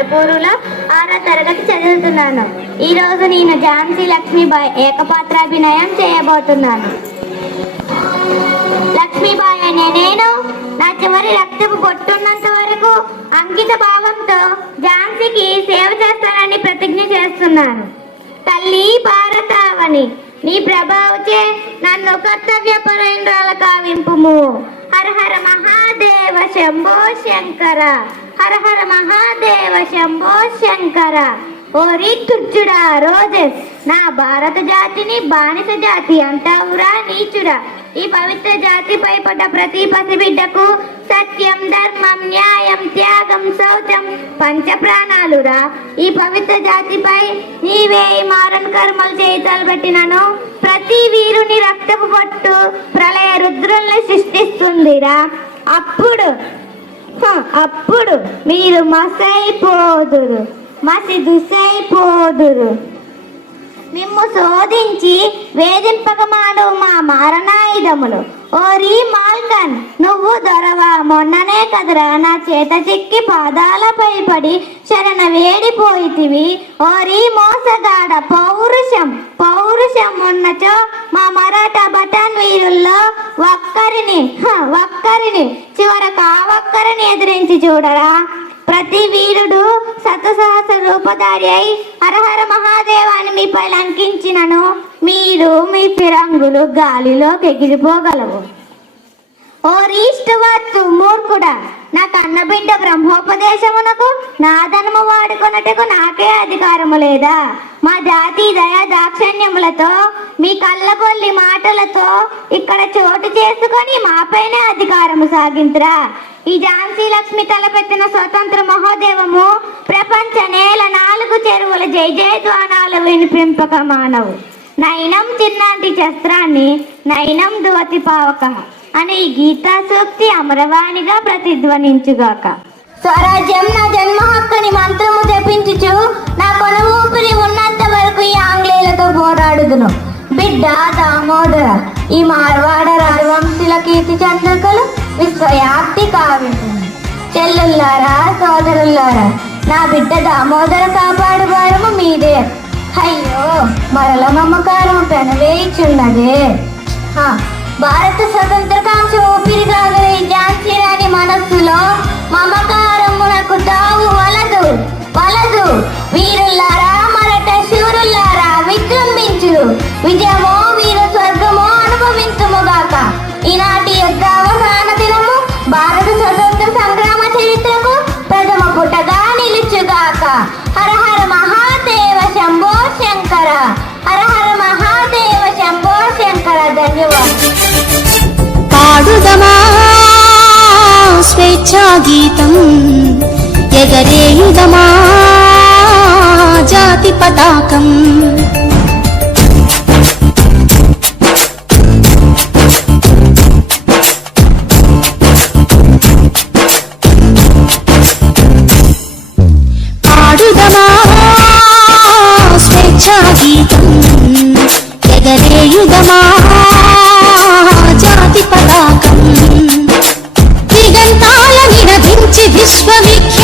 స్కూలులో ఆరో తరగతి చదువుతున్నాను. ఈ రోజు నేను ఝాన్సీ లక్ష్మీబాయి ఏకపాత్రాభినయం చేయబోతున్నాను. లక్ష్మీబాయి అనే నేను నా చివరి రక్తపు పొట్టున్నంత వరకు అంకిత భావంతో ఝాన్సీకి సేవ చేస్తానని ప్రతిజ్ఞ చేస్తున్నాను. తల్లి భారతావని నీ ప్రభావచే నన్ను కర్తవ్య పరైంద్రాల కావింపుము. హర హర మహాదేవ శంభో శంకర. హర హర మహాదేవ శంభో శంకర. ఓరి తుర్చుడా రోజెస్ నా భారత జాతిని బానిస జాతి అంటావురా నీచుడా. ఈ పవిత్ర జాతిపై పడ్డ ప్రతి పసిబిడ్డకు సత్యం ధర్మం న్యాయం త్యాగం శౌచం పంచ ప్రాణాలురా ఈ పవిత్ర జాతిపై నీవే ఈ మారణ కర్మలు చేతలు పెట్టినను ప్రతి వీరుని రక్తపు పట్టు ప్రళయ రుద్రుల్ని సృష్టిస్తుందిరా. అప్పుడు అప్పుడు మీరు మసైపోదురు మసి దుసైపోదురు మిమ్ము శోధించి వేధింపకమాడు మా మారణాయుధములు ఓరి మాల్కన్ నువ్వు దొరవా మొన్ననే కదరా నా చేత చిక్కి పాదాలపై పడి శరణ వేడిపోయితివి. ఓరి మోసగాడ పౌరుషం పౌరుషం ఉన్నచో వీరుల్లో ఒక్కరిని ఒక్కరిని చివరకు ఆ ఒక్కరిని ఎదిరించి చూడరా. ప్రతి వీరుడు సతసహస్ర రూపధారి అయి హరహర మహాదేవాన్ని మీపై లంకించినను మీరు మీ ఫిరంగులు గాలిలోకి ఎగిరిపోగలవు. ఓ రీష్టువచ్చు మూర్ఖుడా నా కన్నబిడ్డ బ్రహ్మోపదేశమునకు నా ధనము వాడుకొనటకు నాకే అధికారము లేదా? మా జాతి దయా దాక్షణ్యములతో మీ కళ్ళగొల్లి మాటలతో ఇక్కడ చోటు చేసుకొని మాపైనే అధికారము సాగింతురా. ఈ ఝాన్సీ లక్ష్మి తలపెట్టిన స్వతంత్ర మహోదేవము ప్రపంచ నేల నాలుగు చెరువుల జై జయ ధ్వానాలు వినిపింపక మానవు. నయనం చిన్నాంటి శస్త్రాన్ని నయనం దువతి పావక అనే ఈ గీతా సూక్తి అమరవాణిగా ప్రతిధ్వనించుగాక. స్వరాజ్యం నా జన్మ హక్కుని మంత్రము జపించుచు నా కొన ఊపిరి ఉన్నంత వరకు ఈ ఆంగ్లేయులతో పోరాడుదును. బిడ్డ దామోదర ఈ మార్వాడ రాజవంశుల కీర్తి చంద్రకలు విశ్వవ్యాప్తి కావింటుంది చెల్లుల్లారా సోదరుల్లారా నా బిడ్డ దామోదర కాపాడు భారము మీదే. అయ్యో మరల మమకారం పెనవేయిచున్నదే భారత స్వతంత్ర కాంక్ష ఊపిరి కాగలే ఝాన్సీ రాణి మనస్సులో విజయమో వీర స్వర్గమో అనుభవించుముగాక. ఈనాటి యుద్ధ అవసాన దినము భారత స్వతంత్ర సంగ్రామ చరిత్రకు ప్రథమ పుటగా నిలుచుగాక. హర హర మహాదేవ శంభో శంకర. హర హర మహాదేవ శంభో శంకర. ధన్యవాదాలు పాడుదమా స్వేచ్ఛా గీతం. ఎగరేయుదమా జాతి పతాకం. love you